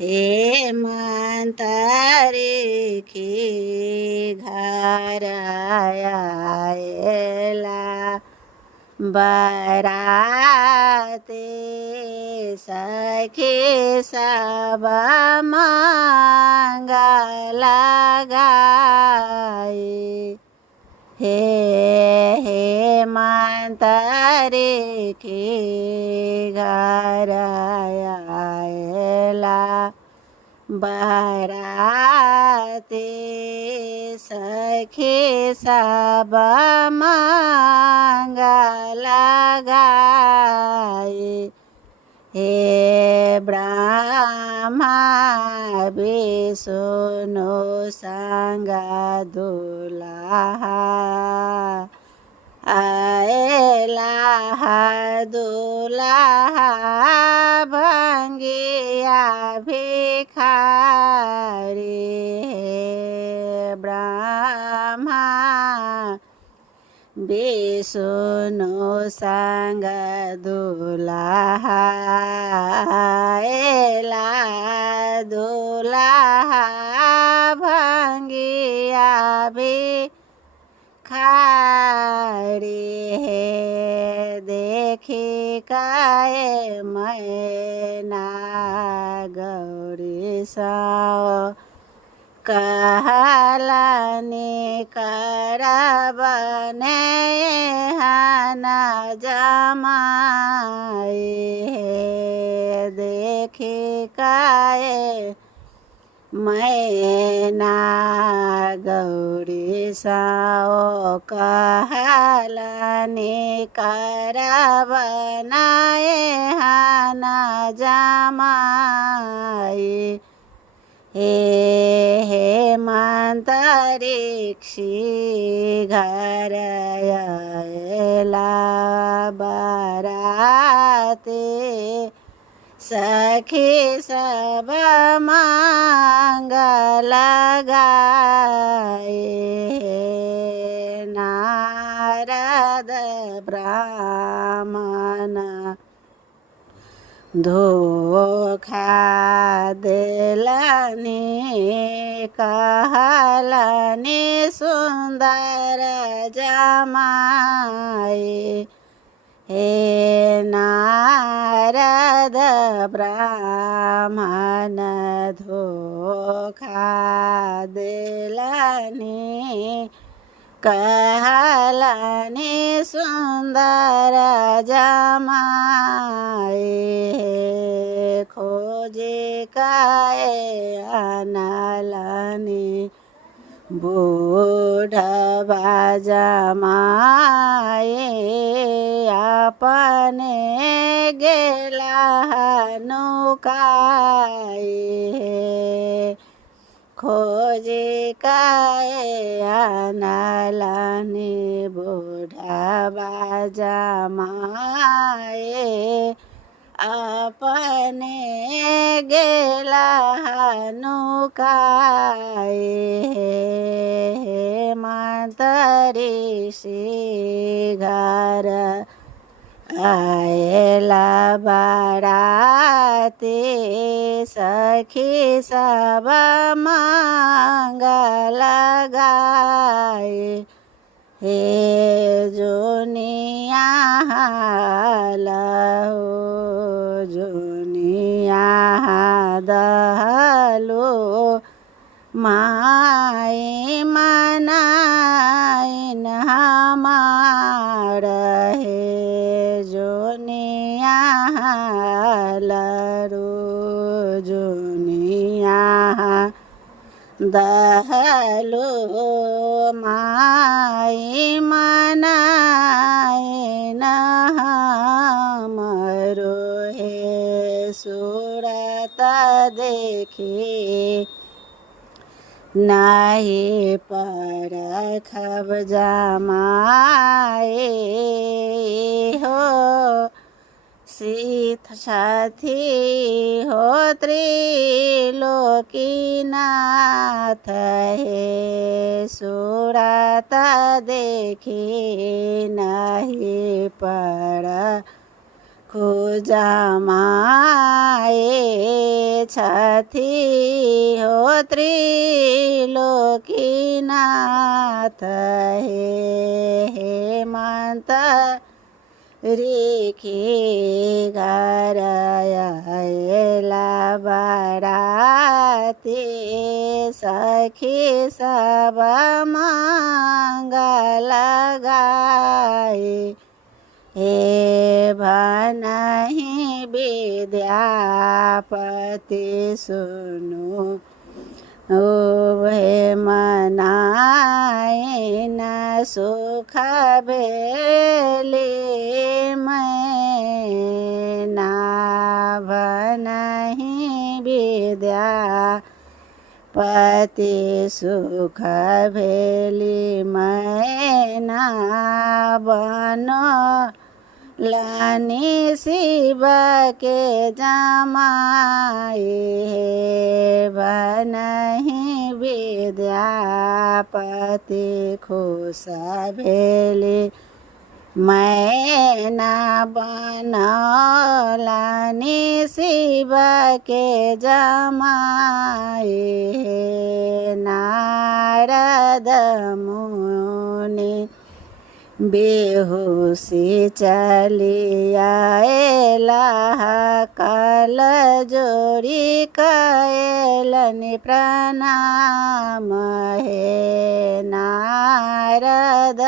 हे मंतरिखी घर आयला बराते सखी सब मंगल गाए। हे मंतरिखी घर आयला बराते सखी सब मंगल गाए। हे ब्रह्मा विष्णु संग दुल्हा आयला दुल्हा भंगिया भिखारी। हे ब्रह्मा विष्णु संग दुल्हा आयला दुल्हा भंगिया भिखारी। हे देखी काए मैना गौरी साओ कहलनि करबने हन जमाई। हे देखी काए मैना गौरी साओ कहलनि करबने हन जमाई। हे मंतरिक्षी घर आयला बराते सखी सब मंगल गाए। नारद ब्राह्मण धोखा देलनि कहलनि सुंदर जमाई। हे नारद ब्राह्मण धोखा देलनि कहलनि सुंदर जमाई। हे खोजे काए अनलनि बूढ़वा जमाए अपने गेला नुकाए। खोजे काए अनलनि बूढ़वा जमाए अपने गेला नुकाए। हे मंतरिषि घर आयला बराते सखी सब मंगल गाए। हे जोनिया लहो जोनिया दहलो माई मनाइन हमार। हे जोनिया लरो जोनिया दहलो माई मनाइन हमरो। हे सूरत देखी नाही परखब जमाए। हो सीत साथी हो त्रिलोकीनाथ। हे सूरत देखी नहीं पर खोजा माए छथी हो त्रिलोकीनाथ हेमंत रेखी घर आएला बाराती सखी सब मंगल गाए हे भनहि विद्यापति सुनु हे मनाए न सुख भेली मैना भनहि विद्यापति सुख भेली मैना बनो लानी शिव के जमाए भनहि विद्यापति खुश भेली मैना बनौलानी शिव के जमाए नारद मुनि बेहोशी चली आएला कल जोड़ी कैलनि प्रणाम हे नारद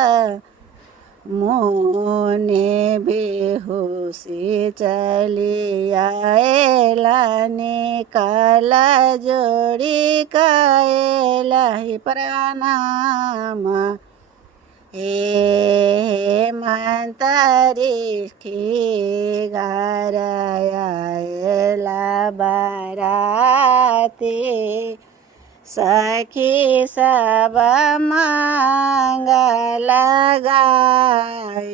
मुनि बेहोशी चली आएलनि कल जोड़ी कैलहि प्रणाम हेमंत रेखी घर आएला बाराती सखी सब मंगल गाए।